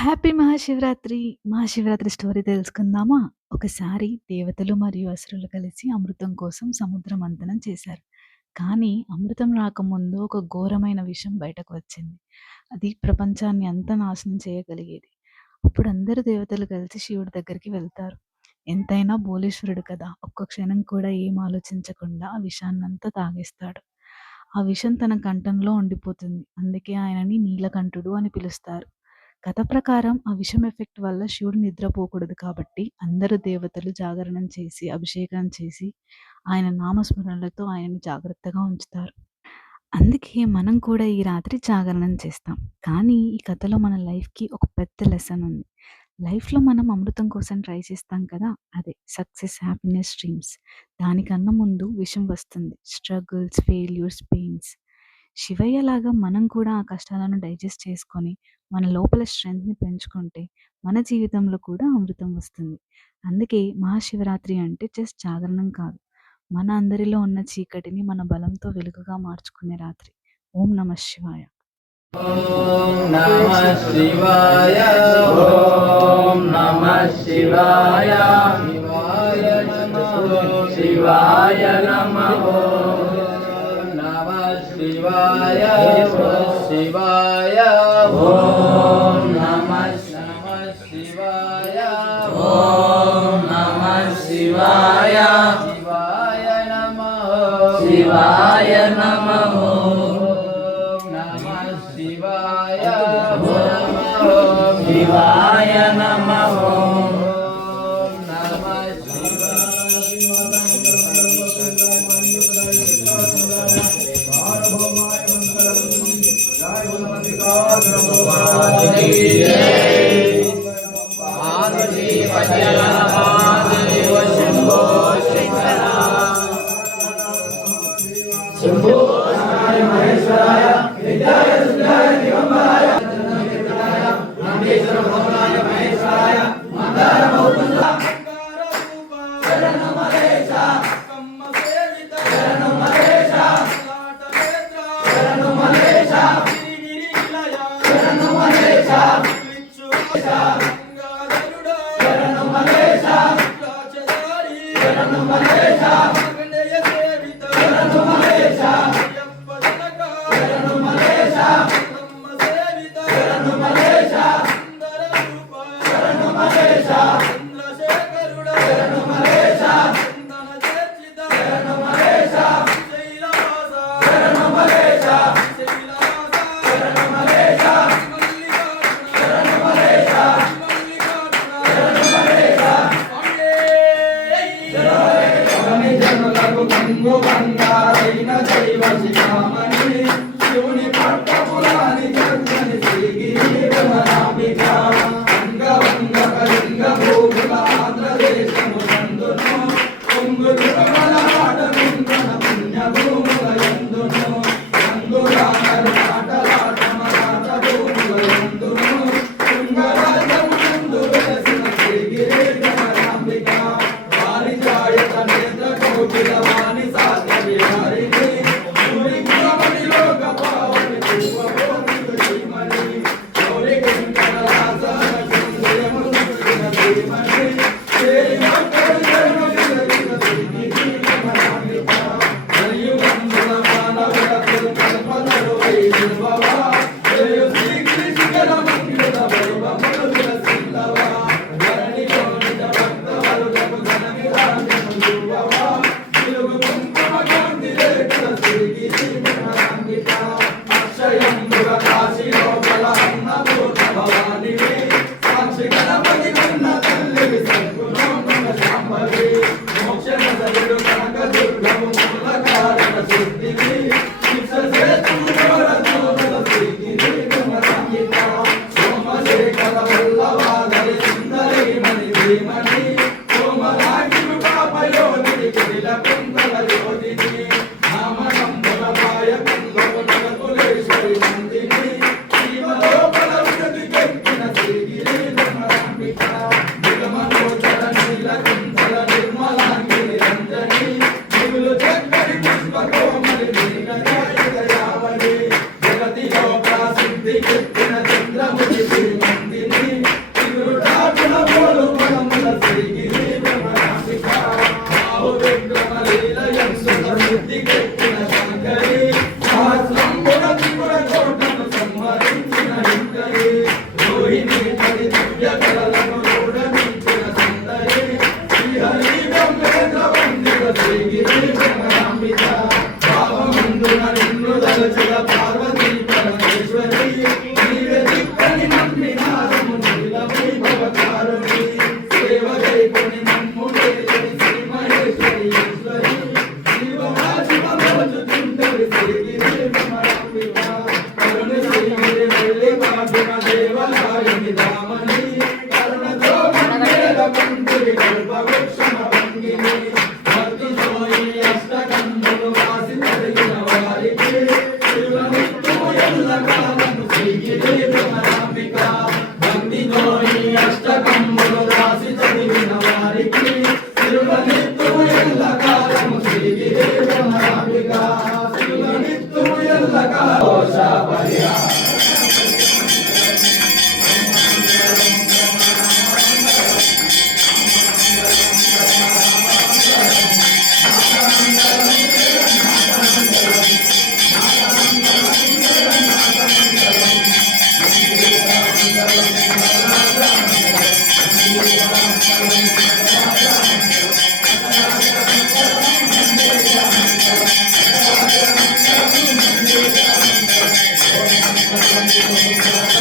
Happy Mahashivratri. Mahashivratri story తెలుసుకుందామా? ఒకసారి దేవతలు మరియు అసురులు కలిసి అమృతం కోసం సముద్ర మంథనం చేశారు. కానీ అమృతం రాకముందు ఒక ఘోరమైన విషం బయటకు వచ్చింది. అది ప్రపంచాన్ని అంతా నాశనం చేయగలిగేది. అప్పుడు అందరూ దేవతలు కలిసి శివుడి దగ్గరికి వెళ్తారు. ఎంతైనా భోలేశ్వరుడు కదా! ఒక్క క్షణం కూడా ఏం ఆలోచించకుండా ఆ విషాన్నంతా తాగేస్తాడు. ఆ విషం తన కంఠంలో ఉండిపోతుంది. అందుకే ఆయనని నీలకంఠుడు అని పిలుస్తారు. కథ ప్రకారం ఆ విషం ఎఫెక్ట్ వల్ల శివుడు నిద్రపోకూడదు కాబట్టి అందరూ దేవతలు జాగరణం చేసి, అభిషేకం చేసి, ఆయన నామస్మరణలతో ఆయనని జాగ్రత్తగా ఉంచుతారు. అందుకే మనం కూడా ఈ రాత్రి జాగరణం చేస్తాం. కానీ ఈ కథలో మన లైఫ్‌కి ఒక పెద్ద లెసన్ ఉంది. లైఫ్‌లో మనం అమృతం కోసం ట్రై చేస్తాం కదా! అదే సక్సెస్, హ్యాపీనెస్, డ్రీమ్స్. దానికన్నా ముందు విషం వస్తుంది. Struggles, failures, pains. శివయ్యలాగా మనం కూడా ఆ కష్టాలను డైజెస్ట్ చేసుకొని, మన లోపల స్ట్రెంగ్త్‌ని పెంచుకుంటే, మన జీవితంలో కూడా అమృతం వస్తుంది. అందుకే మహాశివరాత్రి అంటే జస్ట్ జాగరణం కాదు. మన అందరిలో ఉన్న చీకటిని మన బలంతో వెలుగుగా మార్చుకునే రాత్రి. ఓం నమః శివాయ. ఓం నమః శివాయ. ఓం నమః శివాయ. శివాయ నమః. నమః శివాయ. శివాయ. ఓం నమః శివాయ. ఓం నమః శివాయ. శివాయ నమః. శివాయ నమః. శివాయ నమః. శంభో మహేశ్వరాయ విద్యాయ సుందరాయ దిగంబరాయ చంద్రకేతనాయ నాగేశ్వర భవనాయ మహేశ్వరాయ మందార మౌతుంద శరణు మహేశ కమ్మ సేవిత శరణు మహేశ శరణు మహేశ శరణు మహేశ శరణు మహేశ శరణు మహేశ శరణు మహేశ శరణు మహేశ శరణు మహేశ శరణు మహేశ శరణు మహేశ శరణు మహేశ శరణు మహేశ శరణు మహేశ శరణు మహేశ శరణు మహేశ శరణి జనులకు కంగు బంగారైన దైవ శిఖామణి శివుని పట్టపురాని చక్కని శ్రీగిరి రమణాంబిక అంగవంగ కళింగ భూముల ఆంధ్రదేశము నందును కొంగు తిరుమల ఆడమింద్రన పుణ్య భూముల యందును అందురాన నాటలాట మరాఠ భూముల యందును తుంగరాజము నందు వెలసిన శ్రీగిరి రమణాంబిక వారి జాయత నేత్ర కోకిల వాణి సాగరి హరిణి లోక పావని పుష్ప శ్రీమణి గౌరి వెంకటరాజ మోహిని కడి దివ్య కళలను చూడనించిన సుందరి శ్రీహరి బ్రహ్మేంద్ర వందిత శ్రీగిరి భ్రమరాంబిక భావమందున నిన్ను దలచిన పార్వతీ పరమేశ్వరి నీవే దిక్కని నమ్మినారము నీలమై భవకారుణి సేవకై కొని నమ్ము లేదని శ్రీ మహేశ్వరి ఈశ్వరి శివమాశివమోచు చుందరి శ్రీగిరి భ్రమరాంబిక కరుణ శ్రీగిరి వెళ్ళి మాధున దేవలాయని దామని కరుణతో మంగళ మందిరి కల్పవృక్షణ భంగిని భక్తితో ఈ అష్టకందులు వాసి కలిగిన వారికి శివనిత్యము ఎల్లకాలము శ్రీగిరి భ్రమరాంబిక భక్తితో ఈ అష్టకందులు రాసి చదివిన వారికి శివనిత్యము ఎల్లకాలము శ్రీగిరి భ్రమరాంబిక శివనిత్యము ఎల్లకాలము Thank you.